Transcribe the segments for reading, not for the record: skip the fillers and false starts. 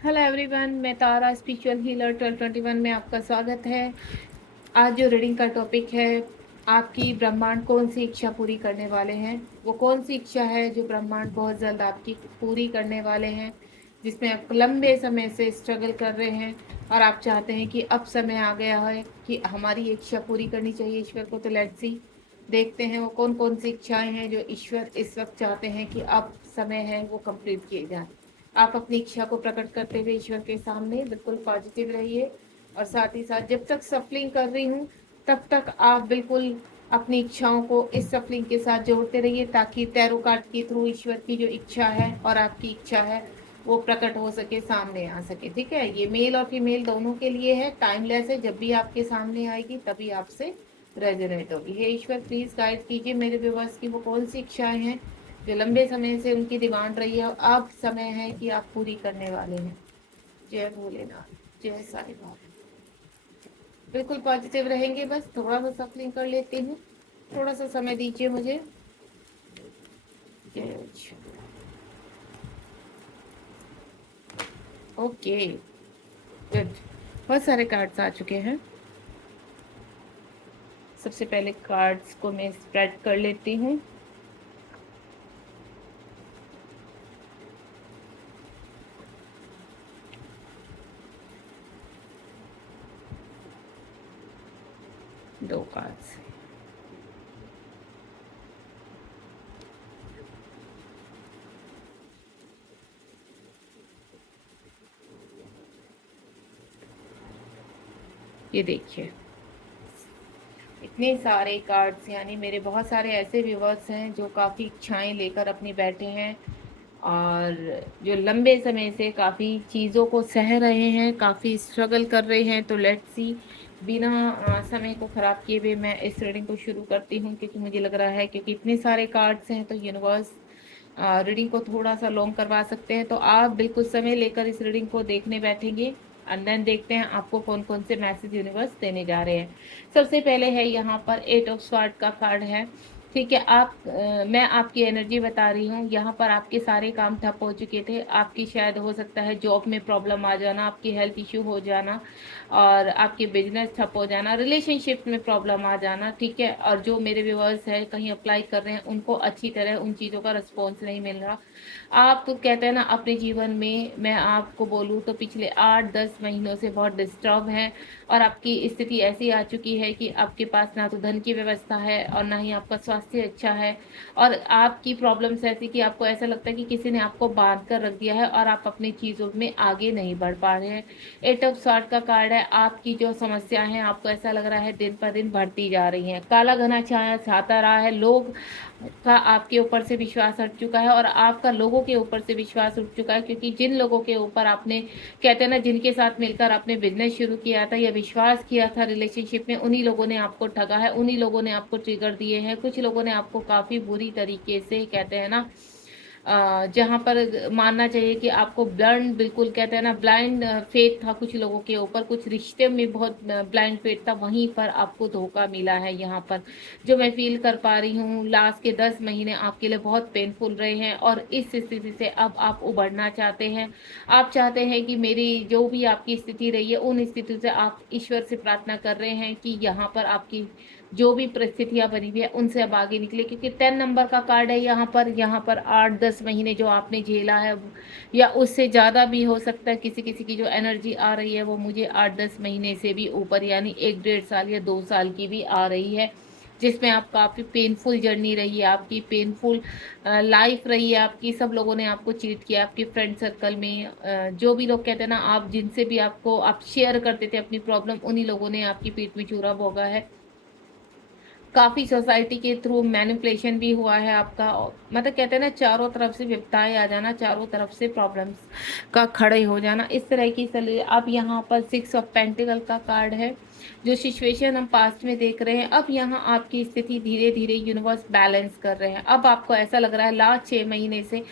Hello everyone, मैं तारा spiritual healer 1221 में आपका स्वागत है। आज जो रीडिंग का टॉपिक है, आपकी ब्रह्मांड कौन सी इच्छा पूरी करने वाले हैं। वो कौन सी इच्छा है जो ब्रह्मांड बहुत जल्द आपकी पूरी करने वाले हैं, जिसमें आप लंबे समय से स्ट्रगल कर रहे हैं और आप चाहते हैं कि अब समय आ गया है कि हमारी इच्छा पूरी करनी चाहिए ईश्वर को। तो लेट्स सी, देखते हैं वो कौन कौन सी इच्छाएं हैं जो ईश्वर इस वक्त चाहते हैं कि अब समय है वो कंप्लीट किए जाए। आप अपनी इच्छा को प्रकट करते हुए ईश्वर के सामने बिल्कुल पॉजिटिव रहिए, और साथ ही साथ जब तक सफलिंग कर रही हूँ तब तक आप बिल्कुल अपनी इच्छाओं को इस सफलिंग के साथ जोड़ते रहिए, ताकि टैरो कार्ड के थ्रू ईश्वर की जो इच्छा है और आपकी इच्छा है वो प्रकट हो सके, सामने आ सके। ठीक है, ये मेल और फीमेल दोनों के लिए है, टाइमलेस है। जब भी आपके सामने आएगी तभी आपसे रेजोनेट होगी। हे ईश्वर, प्लीज गाइड कीजिए मेरे व्यूवर्स की वो कौन सी इच्छाएं हैं जो लंबे समय से उनकी डिमांड रही है, अब समय है कि आप पूरी करने वाले हैं। जय भोलेनाथ, जय साईं बाबा। बिल्कुल पॉजिटिव रहेंगे, बस थोड़ा सा सफलिंग कर लेती हूँ, थोड़ा सा समय दीजिए मुझे। जय श्री- ओके, गुड। बहुत सारे कार्ड्स आ चुके हैं। सबसे पहले कार्ड्स को मैं स्प्रेड कर लेती हूँ। दो कार्ड्स। ये देखिए, इतने सारे कार्ड्स, यानी मेरे बहुत सारे ऐसे व्यूवर्स हैं जो काफ़ी इच्छाएं लेकर अपनी बैठे हैं और जो लंबे समय से काफ़ी चीज़ों को सह रहे हैं, काफ़ी स्ट्रगल कर रहे हैं। तो लेट्स सी, बिना समय को ख़राब किए हुए मैं इस रीडिंग को शुरू करती हूँ, क्योंकि मुझे लग रहा है क्योंकि इतने सारे कार्ड्स हैं तो यूनिवर्स रीडिंग को थोड़ा सा लॉन्ग करवा सकते हैं। तो आप बिल्कुल समय लेकर इस रीडिंग को देखने बैठेंगे, एंड देन देखते हैं आपको कौन कौन से मैसेज यूनिवर्स देने जा रहे हैं। सबसे पहले है यहाँ पर एट ऑफ स्वार्ड का कार्ड है। ठीक है, मैं आपकी एनर्जी बता रही हूँ। यहाँ पर आपके सारे काम ठप हो चुके थे, आपकी शायद हो सकता है जॉब में प्रॉब्लम आ जाना, आपकी हेल्थ इश्यू हो जाना, और आपके बिजनेस ठप हो जाना, रिलेशनशिप में प्रॉब्लम आ जाना। ठीक है, और जो मेरे व्यूअर्स हैं कहीं अप्लाई कर रहे हैं उनको अच्छी तरह उन चीज़ों का रिस्पॉन्स नहीं मिल रहा। आप कहते हैं ना, अपने जीवन में मैं आपको बोलूँ तो पिछले 8-10 महीनों से बहुत डिस्टर्ब हैं, और आपकी स्थिति ऐसी आ चुकी है कि आपके पास ना तो धन की व्यवस्था है और ना ही आपका स्वास्थ्य अच्छा है, और आपकी प्रॉब्लम्स ऐसी कि आपको ऐसा लगता है कि किसी ने आपको बांध कर रख दिया है और आप अपनी चीज़ों में आगे नहीं बढ़ पा रहे हैं। एट ऑफ सॉर्ड का कार्ड है। आपकी जो समस्या है, आपको ऐसा लग रहा है दिन पर दिन बढ़ती जा रही हैं, काला घना छाया छाता रहा है, लोग का आपके ऊपर से विश्वास हट चुका है और आपका लोगों के ऊपर से विश्वास उठ चुका है, क्योंकि जिन लोगों के ऊपर आपने, कहते हैं ना, जिनके साथ मिलकर आपने बिजनेस शुरू किया था या विश्वास किया था रिलेशनशिप में, उन्हीं लोगों ने आपको ठगा है, उन्हीं लोगों ने आपको ट्रिगर दिए हैं। कुछ लोगों ने आपको काफ़ी बुरी तरीके से, कहते हैं ना, जहाँ पर मानना चाहिए कि आपको ब्लाइंड, बिल्कुल कहते हैं ना, ब्लाइंड फेथ था कुछ लोगों के ऊपर, कुछ रिश्ते में बहुत ब्लाइंड फेथ था, वहीं पर आपको धोखा मिला है। यहाँ पर जो मैं फील कर पा रही हूँ, लास्ट के 10 महीने आपके लिए बहुत पेनफुल रहे हैं, और इस स्थिति से अब आप उबरना चाहते हैं। आप चाहते हैं कि मेरी जो भी आपकी स्थिति रही है, उन स्थिति से आप ईश्वर से प्रार्थना कर रहे हैं कि यहाँ पर आपकी जो भी परिस्थितियां बनी हुई है उनसे अब आगे निकले, क्योंकि 10 नंबर का कार्ड है यहाँ पर। 8-10 महीने जो आपने झेला है, या उससे ज़्यादा भी हो सकता है। किसी किसी की जो एनर्जी आ रही है वो मुझे 8-10 महीने से भी ऊपर, यानी 1-1.5 साल या 2 साल की भी आ रही है, जिसमें आप काफ़ी पेनफुल जर्नी रही है आपकी, पेनफुल लाइफ रही है आपकी। सब लोगों ने आपको चीट किया, आपके फ्रेंड सर्कल में जो भी लोग, कहते हैं ना, आप जिनसे भी आपको आप शेयर करते थे अपनी प्रॉब्लम, उन्हीं लोगों ने आपकी पीठ में छुरा भोगा है। काफ़ी सोसाइटी के थ्रू मैनिपुलेशन भी हुआ है आपका, मतलब कहते हैं ना, चारों तरफ से विपदाएं आ जाना, चारों तरफ से प्रॉब्लम्स का खड़े हो जाना, इस तरह की चलिए। अब यहाँ पर 6 ऑफ पेंटिकल का कार्ड है। जो सिचुएशन हम पास्ट में देख रहे हैं, अब यहाँ आपकी स्थिति धीरे धीरे यूनिवर्स बैलेंस कर रहे हैं। अब आपको ऐसा लग रहा है लास्ट 6 महीने से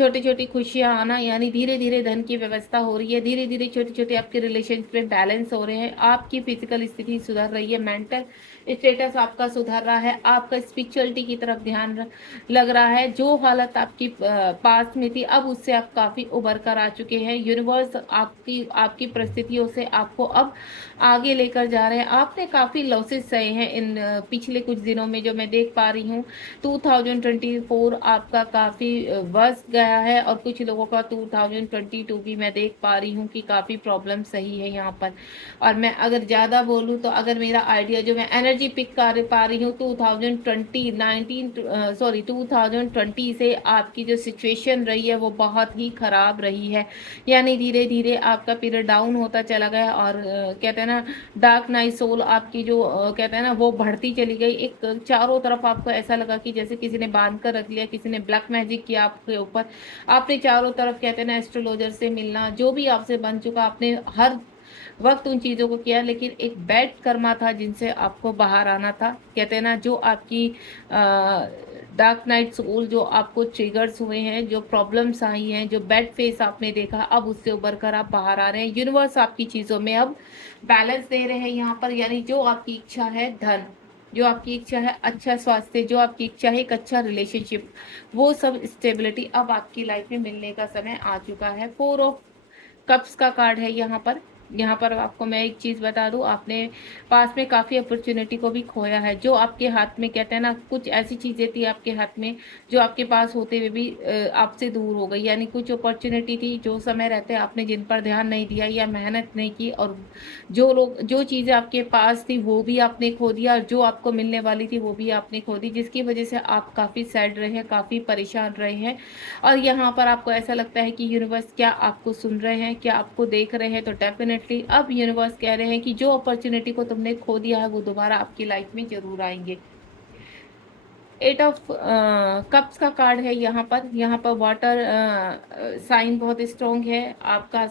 छोटी छोटी खुशियां आना, यानी धीरे धीरे धन की व्यवस्था हो रही है, धीरे धीरे छोटे छोटे आपके रिलेशन में बैलेंस हो रहे हैं, आपकी फिजिकल स्थिति सुधर रही है, मेंटल स्टेटस आपका सुधर रहा है, आपका स्पिरिचुअलिटी की तरफ ध्यान लग रहा है। जो हालत आपकी पास में थी, अब उससे आप काफ़ी उभर कर आ चुके हैं। यूनिवर्स आपकी आपकी परिस्थितियों से आपको अब आगे लेकर जा रहे हैं। आपने काफ़ी लॉसेस सहे हैं इन पिछले कुछ दिनों में, जो मैं देख पा रही हूँ। 2024 आपका काफ़ी वर्स्ट गया है, और कुछ लोगों का 2022 भी मैं देख पा रही हूँ कि काफ़ी प्रॉब्लम सही है यहाँ पर। और मैं अगर ज़्यादा बोलूँ तो अगर मेरा आइडिया जो मैं एनर्जी पिक कर पा रही हूँ, 2020 से आपकी जो सिचुएशन रही है वो बहुत ही ख़राब रही है। यानी धीरे धीरे आपका पीरियड डाउन होता चला गया, और कहते हैं ना डार्क नाइट सोल आपकी जो कहते हैं ना वो बढ़ती चली गई। एक चारों तरफ आपको ऐसा लगा कि जैसे किसी ने बांध कर रख लिया, किसी ने ब्लैक मैजिक किया आपके ऊपर। आपने चारों तरफ कहते हैं ना एस्ट्रोलॉजर से मिलना, जो भी आपसे बन चुका, आपने हर वक्त उन चीज़ों को किया, लेकिन एक बैड कर्मा था जिनसे आपको बाहर आना था। कहते हैं ना जो आपकी डार्क नाइट सोल जो आपको ट्रिगर्स हुए हैं, जो प्रॉब्लम्स आई हैं, जो बैड फेस आपने देखा, अब उससे उबर कर आप बाहर आ रहे हैं। यूनिवर्स आपकी चीज़ों में अब बैलेंस दे रहे हैं यहाँ पर। यानी जो आपकी इच्छा है धन, जो आपकी इच्छा है अच्छा स्वास्थ्य, जो आपकी इच्छा है एक अच्छा रिलेशनशिप, वो सब स्टेबिलिटी अब आपकी लाइफ में मिलने का समय आ चुका है। 4 ऑफ कप्स का कार्ड है यहाँ पर। यहाँ पर आपको मैं एक चीज़ बता दूँ, आपने पास में काफ़ी अपॉर्चुनिटी को भी खोया है। जो आपके हाथ में कहते हैं ना कुछ ऐसी चीज़ें थी आपके हाथ में जो आपके पास होते हुए भी आपसे दूर हो गई। यानी कुछ अपॉर्चुनिटी थी जो समय रहते आपने जिन पर ध्यान नहीं दिया या मेहनत नहीं की, और जो चीज़ें आपके पास थी वो भी आपने खो दिया, और जो आपको मिलने वाली थी वो भी आपने खो दी, जिसकी वजह से आप काफ़ी सैड रहे हैं, काफ़ी परेशान रहे हैं। और यहाँ पर आपको ऐसा लगता है कि यूनिवर्स क्या आपको सुन रहे हैं, क्या आपको देख रहे हैं। तो डेफिनेटली अब यूनिवर्स कह रहे हैं कि जो अपॉर्चुनिटी को तुमने खो दिया है वो दोबारा आपकी लाइफ में जरूर आएंगे। 8 ऑफ कप्स का कार्ड है यहाँ पर। यहाँ पर वाटर साइन बहुत स्ट्रॉन्ग है, आपका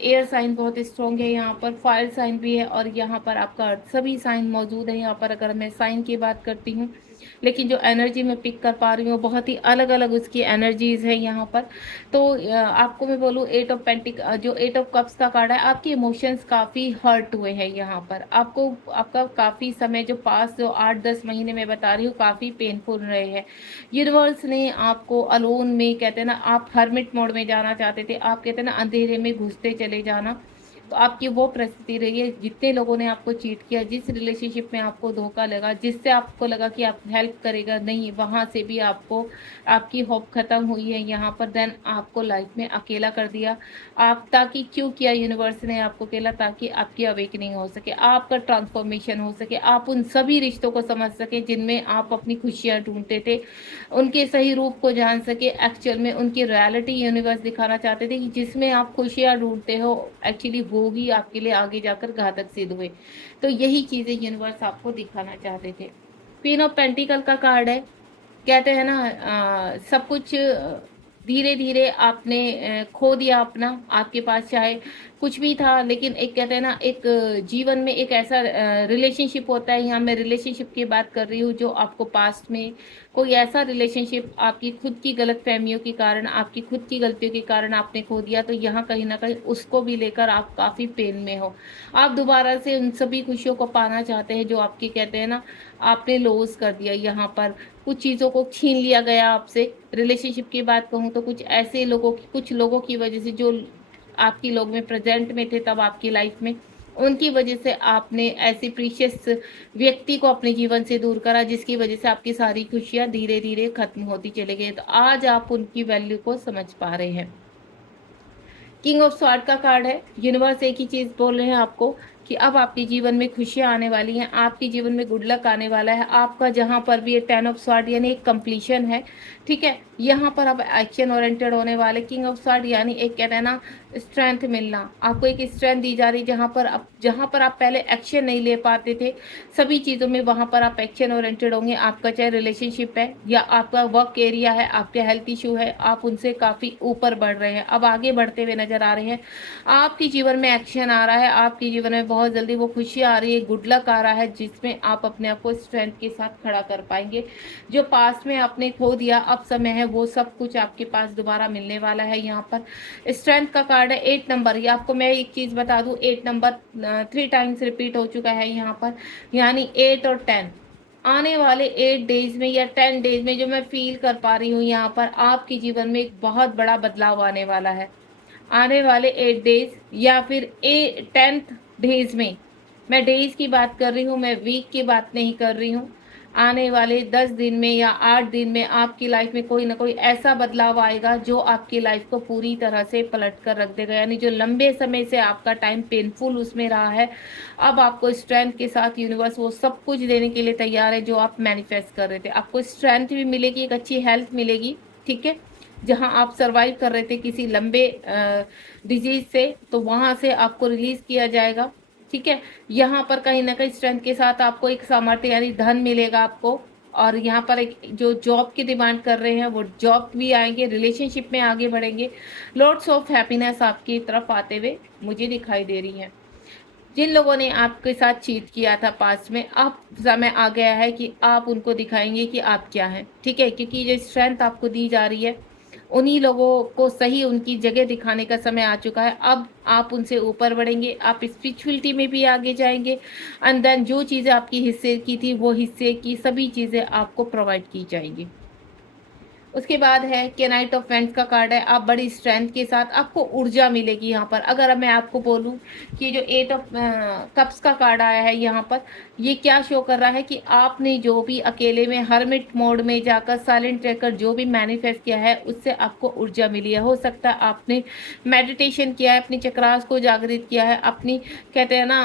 एयर साइन बहुत स्ट्रॉन्ग है, यहाँ पर फायर साइन भी है, और यहाँ पर आपका अर्थ, सभी साइन मौजूद है यहाँ पर। अगर मैं साइन की बात करती हूँ, लेकिन जो एनर्जी मैं पिक कर पा रही हूँ बहुत ही अलग अलग उसकी एनर्जीज है यहाँ पर। तो आपको मैं बोलूँ 8 ऑफ कप्स का कार्ड है, आपके इमोशंस काफ़ी हर्ट हुए हैं यहाँ पर। आपको आपका काफ़ी समय जो पास जो 8-10 महीने में बता रही हूँ काफ़ी पेनफुल रहे हैं। यूनिवर्स ने आपको अलोन में, कहते हैं ना आप हर्मिट मोड में जाना चाहते थे, आप कहते हैं ना अंधेरे में घुसते चले जाना, तो आपकी वो परिस्थिति रही है। जितने लोगों ने आपको चीट किया, जिस रिलेशनशिप में आपको धोखा लगा, जिससे आपको लगा कि आप हेल्प करेगा नहीं, वहाँ से भी आपको आपकी होप खत्म हुई है यहाँ पर। देन आपको लाइफ में अकेला कर दिया। आप ताकि क्यों किया यूनिवर्स ने आपको अकेला, ताकि आपकी अवेकनिंग हो सके, आपका ट्रांसफॉर्मेशन हो सके, आप उन सभी रिश्तों को समझ सके जिनमें आप अपनी खुशियाँ ढूंढते थे, उनके सही रूप को जान सके। एक्चुअल में उनकी रियलिटी यूनिवर्स दिखाना चाहते थे कि जिसमें आप खुशियाँ ढूंढते हो एक्चुअली वो ही आपके लिए आगे जाकर घातक सिद्ध हुए। तो यही चीज़ें यूनिवर्स आपको दिखाना चाहते थे। क्वीन ऑफ पेंटिकल का कार्ड है। कहते हैं ना सब कुछ धीरे धीरे आपने खो दिया अपना। आपके पास चाहे कुछ भी था, लेकिन एक कहते हैं ना एक जीवन में एक ऐसा रिलेशनशिप होता है, यहाँ मैं रिलेशनशिप की बात कर रही हूँ, जो आपको पास्ट में कोई ऐसा रिलेशनशिप आपकी खुद की गलत फहमियों के कारण, आपकी खुद की गलतियों के कारण आपने खो दिया। तो यहाँ कहीं ना कहीं उसको भी लेकर आप काफ़ी पेन में हो। आप दोबारा से उन सभी खुशियों को पाना चाहते हैं जो आपके कहते हैं ना आपने लॉस कर दिया। यहाँ पर कुछ चीज़ों को छीन लिया गया आपसे। रिलेशनशिप की बात कहूँ तो कुछ ऐसे लोगों की, कुछ लोगों की वजह से जो आपकी लोग में प्रेजेंट में थे तब आपकी लाइफ में, उनकी वजह से आपने ऐसे प्रीशियस व्यक्ति को अपने जीवन से दूर करा, जिसकी वजह से आपकी सारी खुशियाँ धीरे धीरे खत्म होती चली गई। तो आज आप उनकी वैल्यू को समझ पा रहे हैं। किंग ऑफ स्वॉर्ड का कार्ड है। यूनिवर्स एक ही चीज़ बोल रहे हैं आपको कि अब आपके जीवन में खुशियाँ आने वाली हैं, आपके जीवन में गुड लक आने वाला है। आपका जहाँ पर भी 10 ऑफ स्वॉर्ड यानी एक कंप्लीशन है, ठीक है। यहाँ पर आप एक्शन ओरिएंटेड होने वाले। किंग ऑफ स्वॉर्ड यानी एक कहते हैं ना स्ट्रेंथ मिलना, आपको एक स्ट्रेंथ दी जा रही है जहाँ पर आप पहले एक्शन नहीं ले पाते थे, सभी चीज़ों में वहाँ पर आप एक्शन ओरिएंटेड होंगे। आपका चाहे रिलेशनशिप है या आपका वर्क एरिया है, आपके हेल्थ इशू है, आप उनसे काफ़ी ऊपर बढ़ रहे हैं, अब आगे बढ़ते हुए नज़र आ रहे हैं। आपके जीवन में एक्शन आ रहा है, आपके जीवन में बहुत जल्दी वो खुशी आ रही है, गुड लक आ रहा है, जिसमें आप अपने आप को स्ट्रेंथ के साथ खड़ा कर पाएंगे। जो पास्ट में आपने खो दिया, अब समय है वो सब कुछ आपके पास दोबारा मिलने वाला है। यहाँ पर स्ट्रेंथ का कार्ड है 8 नंबर। ये आपको मैं एक चीज़ बता दूं, 8 नंबर 3 टाइम्स रिपीट हो चुका है यहाँ पर, यानी 8 और 10। आने वाले 8 डेज में या 10 डेज में जो मैं फील कर पा रही हूँ, यहाँ पर आपके जीवन में एक बहुत बड़ा बदलाव आने वाला है। आने वाले 8 डेज या फिर 10th डेज में, मैं डेज की बात कर रही हूँ, मैं वीक की बात नहीं कर रही हूँ। आने वाले 10 दिन में या 8 दिन में आपकी लाइफ में कोई ना कोई ऐसा बदलाव आएगा जो आपकी लाइफ को पूरी तरह से पलट कर रख देगा। यानी जो लंबे समय से आपका टाइम पेनफुल उसमें रहा है, अब आपको स्ट्रेंथ के साथ यूनिवर्स वो सब कुछ देने के लिए तैयार है जो आप मैनिफेस्ट कर रहे थे। आपको स्ट्रेंथ भी मिलेगी, एक अच्छी हेल्थ मिलेगी, ठीक है। जहां आप सरवाइव कर रहे थे किसी लंबे डिजीज से, तो वहां से आपको रिलीज किया जाएगा, ठीक है। यहाँ पर कहीं ना कहीं स्ट्रेंथ के साथ आपको एक सामर्थ्य यानी धन मिलेगा आपको। और यहाँ पर एक जो जॉब की डिमांड कर रहे हैं वो जॉब भी आएंगे, रिलेशनशिप में आगे बढ़ेंगे। लॉट्स ऑफ हैप्पीनेस आपकी तरफ आते हुए मुझे दिखाई दे रही है। जिन लोगों ने आपके साथ चीट किया था पास्ट में, अब समय आ गया है कि आप उनको दिखाएंगे कि आप क्या हैं, ठीक है। क्योंकि जो स्ट्रेंथ आपको दी जा रही है, उन्हीं लोगों को सही उनकी जगह दिखाने का समय आ चुका है। अब आप उनसे ऊपर बढ़ेंगे, आप स्पिरिचुअलिटी में भी आगे जाएंगे। एंड देन जो चीज़ें आपकी हिस्से की थी, वो हिस्से की सभी चीज़ें आपको प्रोवाइड की जाएंगी। उसके बाद है कि नाइट ऑफ वेंट्स का कार्ड है। आप बड़ी स्ट्रेंथ के साथ, आपको ऊर्जा मिलेगी यहाँ पर। अगर अब मैं आपको बोलूँ कि जो 8 ऑफ कप्स का कार्ड आया है यहाँ पर, ये क्या शो कर रहा है कि आपने जो भी अकेले में हर्मिट मोड में जाकर साइलेंट रहकर जो भी मैनिफेस्ट किया है, उससे आपको ऊर्जा मिली है। हो सकता है आपने मेडिटेशन किया है, अपनी चक्रास को जागृत किया है, अपनी कहते हैं ना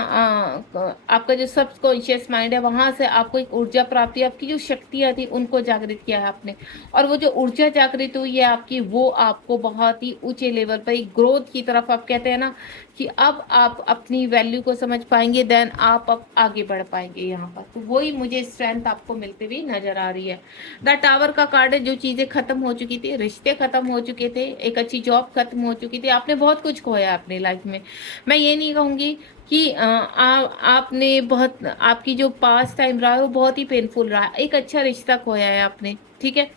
आपका जो सबकॉन्शियस माइंड है, वहाँ से आपको एक ऊर्जा प्राप्ति, आपकी जो शक्तियाँ थी उनको जागृत किया है आपने। और वो जो ऊर्जा जागृत हुई है आपकी, वो आपको बहुत ही ऊंचे लेवल पर एक ग्रोथ की तरफ, आप कहते हैं ना कि अब आप अपनी वैल्यू को समझ पाएंगे, देन आप अब आगे बढ़ पाएंगे यहाँ पर। तो वही मुझे स्ट्रेंथ आपको मिलते हुए नजर आ रही है। द टावर का कार्ड है। जो चीज़ें खत्म हो चुकी थी, रिश्ते खत्म हो चुके थे, एक अच्छी जॉब खत्म हो चुकी थी, आपने बहुत कुछ खोया अपनी लाइफ में। मैं ये नहीं कहूँगी कि आपने बहुत, आपकी जो पास टाइम रहा है वो बहुत ही पेनफुल रहा है, एक अच्छा रिश्ता खोया है आपने, ठीक है।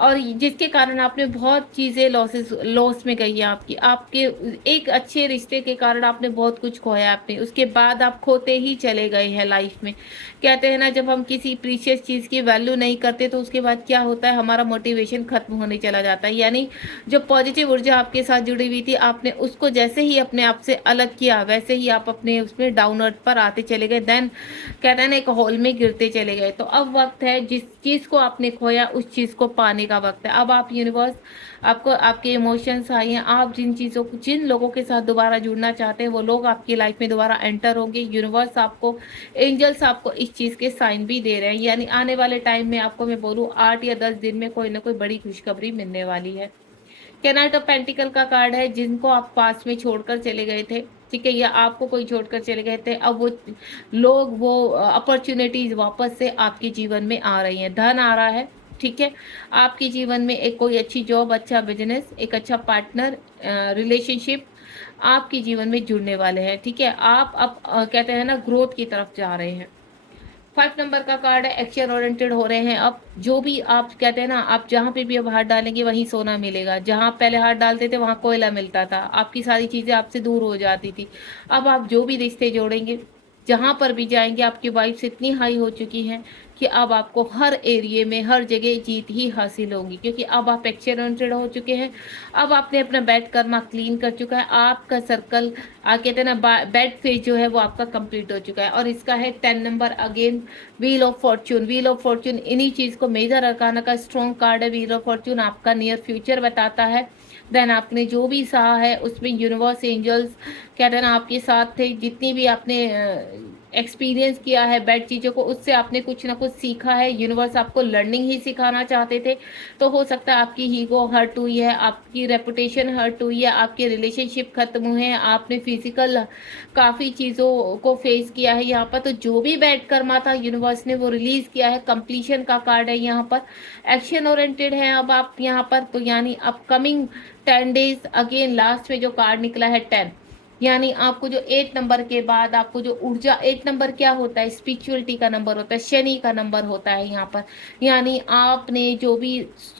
और जिसके कारण आपने बहुत चीज़ें लॉस में गई है आपकी, आपके एक अच्छे रिश्ते के कारण आपने बहुत कुछ खोया आपने, उसके बाद आप खोते ही चले गए हैं लाइफ में। कहते हैं ना, जब हम किसी प्रीशियस चीज़ की वैल्यू नहीं करते तो उसके बाद क्या होता है, हमारा मोटिवेशन खत्म होने चला जाता है। यानी जो पॉजिटिव ऊर्जा आपके साथ जुड़ी हुई थी, आपने उसको जैसे ही अपने आप से अलग किया, वैसे ही आप अपने उसमें डाउनवर्ड पर आते चले गए, देन कहते हैं ना एक हॉल में गिरते चले गए। तो अब वक्त है, जिस चीज़ को आपने खोया उस चीज़ को पाने का वक्त है। अब आप यूनिवर्स, आपको आपके इमोशंस आई हैं, आप जिन चीज़ों को, जिन लोगों के साथ दोबारा जुड़ना चाहते हैं, वो लोग आपकी लाइफ में दोबारा एंटर होंगे। यूनिवर्स आपको, एंजल्स आपको इस चीज़ के साइन भी दे रहे हैं। यानी आने वाले टाइम में आपको मैं बोलूँ 8 या 10 दिन में कोई ना कोई बड़ी खुशखबरी मिलने वाली है। कैनाइट ऑफ पेंटिकल का कार्ड है। जिनको आप पास में छोड़कर चले गए थे, ठीक है, या आपको कोई छोड़कर चले गए थे, अब वो लोग, वो अपॉर्चुनिटीज वापस से आपके जीवन में आ रही हैं, धन आ रहा है, ठीक है। आपके जीवन में एक कोई अच्छी जॉब, अच्छा बिजनेस, एक अच्छा पार्टनर, रिलेशनशिप आपके जीवन में जुड़ने वाले हैं, ठीक है। आप अब कहते हैं ना ग्रोथ की तरफ जा रहे हैं। 5 नंबर का कार्ड है। एक्शन ओरिएंटेड हो रहे हैं। अब जो भी आप कहते हैं ना, आप जहाँ पे भी अब हाथ डालेंगे वहीं सोना मिलेगा। जहाँ आप पहले हाथ डालते थे वहाँ कोयला मिलता था, आपकी सारी चीज़ें आपसे दूर हो जाती थी। अब आप जो भी रिश्ते जोड़ेंगे, जहाँ पर भी जाएंगे, आपकी वाइब्स इतनी हाई हो चुकी हैं कि अब आपको हर एरिए में, हर जगह जीत ही हासिल होगी, क्योंकि अब आप एक्शन ओरिएंटेड हो चुके हैं। अब आपने अपना बेड कर्मा क्लीन कर चुका है, आपका सर्कल कहते हैं ना बेड फेज जो है वो आपका कंप्लीट हो चुका है। और इसका है 10 number again, wheel of Fortune. Wheel of Fortune इन्हीं चीज़ को, मेजर अरकाना का स्ट्रॉन्ग कार्ड है व्हील ऑफ फॉर्च्यून, आपका नियर फ्यूचर बताता है। देन आपने जो भी सहा है उसमें यूनिवर्स, एंजल्स कहते हैं ना आपके साथ थे। जितनी भी आपने एक्सपीरियंस किया है बैड चीज़ों को, उससे आपने कुछ ना कुछ सीखा है, यूनिवर्स आपको लर्निंग ही सिखाना चाहते थे। तो हो सकता है आपकी ईगो हर्ट हुई है, आपकी रेपुटेशन हर्ट हुई है, आपके रिलेशनशिप खत्म हुए हैं, आपने फिजिकल काफ़ी चीज़ों को फेस किया है यहाँ पर। तो जो भी बैड कर्मा था यूनिवर्स ने वो रिलीज़ किया है। कंप्लीशन का कार्ड है यहाँ पर, एक्शन ओरिएंटेड है अब आप यहाँ पर। तो यानी अपकमिंग 10 डेज, अगेन लास्ट में जो कार्ड निकला है 10, यानी आपको जो 8 नंबर के बाद आपको जो ऊर्जा, 8 नंबर क्या होता है, स्पिरिचुअलिटी का नंबर होता है, शनि का नंबर होता है यहाँ पर। यानी आपने जो भी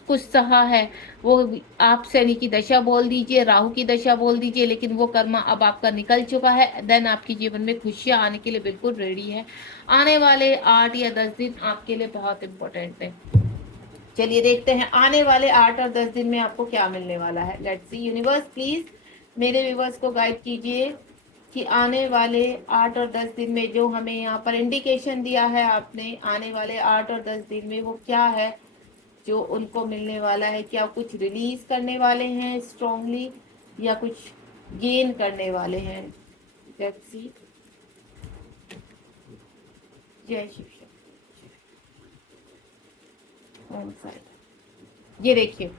कुछ सहा है वो आप शनि की दशा बोल दीजिए, राहु की दशा बोल दीजिए, लेकिन वो कर्मा अब आपका निकल चुका है। देन आपके जीवन में खुशियाँ आने के लिए बिल्कुल रेडी है। आने वाले 8 या 10 दिन आपके लिए बहुत इंपॉर्टेंट है। चलिए देखते हैं आने वाले 8 और 10 दिन में आपको क्या मिलने वाला है। Let's see. यूनिवर्स प्लीज मेरे व्यूवर्स को गाइड कीजिए कि आने वाले 8 और 10 दिन में जो हमें यहाँ पर इंडिकेशन दिया है आपने, आने वाले 8 और 10 दिन में वो क्या है जो उनको मिलने वाला है। क्या कुछ रिलीज करने वाले हैं स्ट्रांगली, या कुछ गेन करने वाले हैं। Let's see. जय शिव शंकर। ये देखिए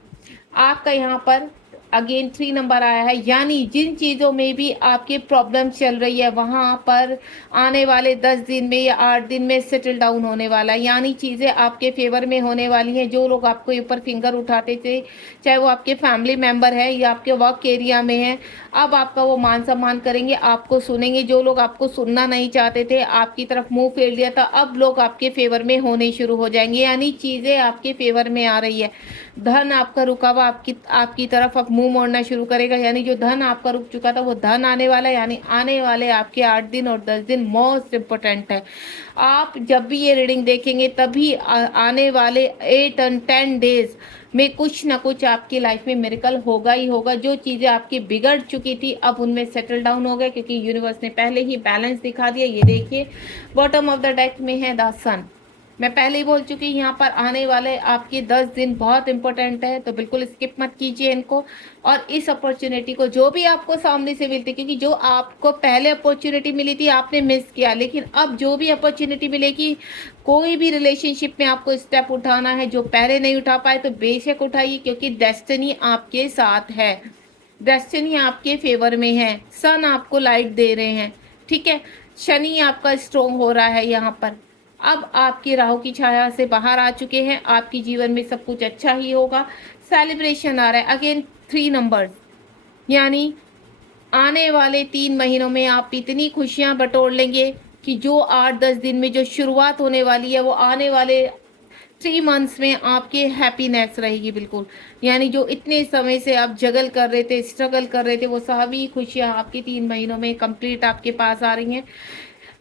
आपका यहाँ पर अगेन 3 नंबर आया है, यानी जिन चीज़ों में भी आपकी प्रॉब्लम चल रही है वहाँ पर आने वाले 10 दिन में या 8 दिन में सेटल डाउन होने वाला है। यानी चीज़ें आपके फेवर में होने वाली हैं। जो लोग आपको ऊपर फिंगर उठाते थे, चाहे वो आपके फैमिली मेम्बर है या आपके वर्क एरिया में है, अब आपका वो मान सम्मान करेंगे, आपको सुनेंगे। जो लोग आपको सुनना नहीं चाहते थे, आपकी तरफ मुंह फेर दिया था, अब लोग आपके फेवर में होने शुरू हो जाएंगे। यानी चीज़ें आपके फेवर में आ रही है। धन आपका रुका हुआ आपकी तरफ अब मुंह मोड़ना शुरू करेगा। यानी जो धन आपका रुक चुका था वो धन आने वाला है। यानी आने वाले आपके 8 दिन और 10 दिन मोस्ट इम्पोर्टेंट है। आप जब भी ये रीडिंग देखेंगे तभी आने वाले 8 और 10 डेज में कुछ ना कुछ आपकी लाइफ में मिरेकल होगा ही होगा। जो चीज़ें आपकी बिगड़ चुकी थी अब उनमें सेटल डाउन हो गए, क्योंकि यूनिवर्स ने पहले ही बैलेंस दिखा दिया। ये देखिए बॉटम ऑफ द डेक में है द सन। मैं पहले ही बोल चुकी, यहाँ पर आने वाले आपके 10 दिन बहुत इंपॉर्टेंट है, तो बिल्कुल स्किप मत कीजिए इनको। और इस अपॉर्चुनिटी को जो भी आपको सामने से मिलती, क्योंकि जो आपको पहले अपॉर्चुनिटी मिली थी आपने मिस किया, लेकिन अब जो भी अपॉर्चुनिटी मिलेगी, कोई भी रिलेशनशिप में आपको स्टेप उठाना है जो पहले नहीं उठा पाए तो बेशक उठाइए, क्योंकि डेस्टिनी आपके साथ है, डेस्टिनी आपके फेवर में है। सन आपको लाइट दे रहे हैं, ठीक है। शनि आपका स्ट्रोंग हो रहा है यहाँ पर। अब आपकी राहु की छाया से बाहर आ चुके हैं, आपके जीवन में सब कुछ अच्छा ही होगा। सेलिब्रेशन आ रहा है अगेन 3 नंबर्स, यानी आने वाले 3 महीनों में आप इतनी खुशियां बटोर लेंगे कि जो 8-10 दिन में जो शुरुआत होने वाली है वो आने वाले 3 मंथ्स में आपके हैप्पीनेस रहेगी बिल्कुल। यानी जो इतने समय से आप जगल कर रहे थे, स्ट्रगल कर रहे थे, वो सभी खुशियां आपकी 3 महीनों में कंप्लीट आपके पास आ रही हैं।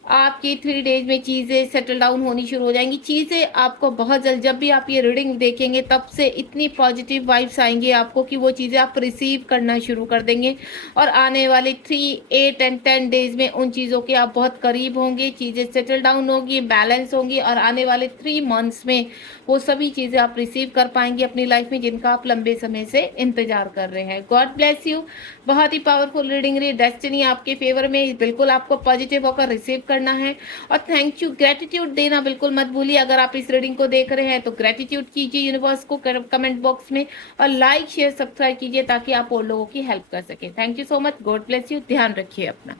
आपकी 3 डेज में चीज़ें सेटल डाउन होनी शुरू हो जाएंगी। चीज़ें आपको बहुत जल्द, जब भी आप ये रीडिंग देखेंगे तब से इतनी पॉजिटिव वाइब्स आएंगी आपको कि वो चीज़ें आप रिसीव करना शुरू कर देंगे। और आने वाले 3, 8 एंड 10 डेज में उन चीज़ों के आप बहुत करीब होंगे, चीज़ें सेटल डाउन होगी, बैलेंस होंगी, और आने वाले 3 मंथ्स में वो सभी चीज़ें आप रिसीव कर पाएंगे अपनी लाइफ में जिनका आप लंबे समय से इंतजार कर रहे हैं। God bless you. बहुत ही पावरफुल रीडिंग रही, डेस्टिनी आपके फेवर में, बिल्कुल आपको पॉजिटिव होकर रिसीव करना है। और थैंक यू, ग्रेटिट्यूड देना बिल्कुल मत भूलिए। अगर आप इस रीडिंग को देख रहे हैं तो ग्रेटिट्यूड कीजिए यूनिवर्स को कमेंट बॉक्स में, और लाइक शेयर सब्सक्राइब कीजिए ताकि आप और लोगों की हेल्प कर सके। Thank you so much. God bless you. ध्यान रखिए अपना।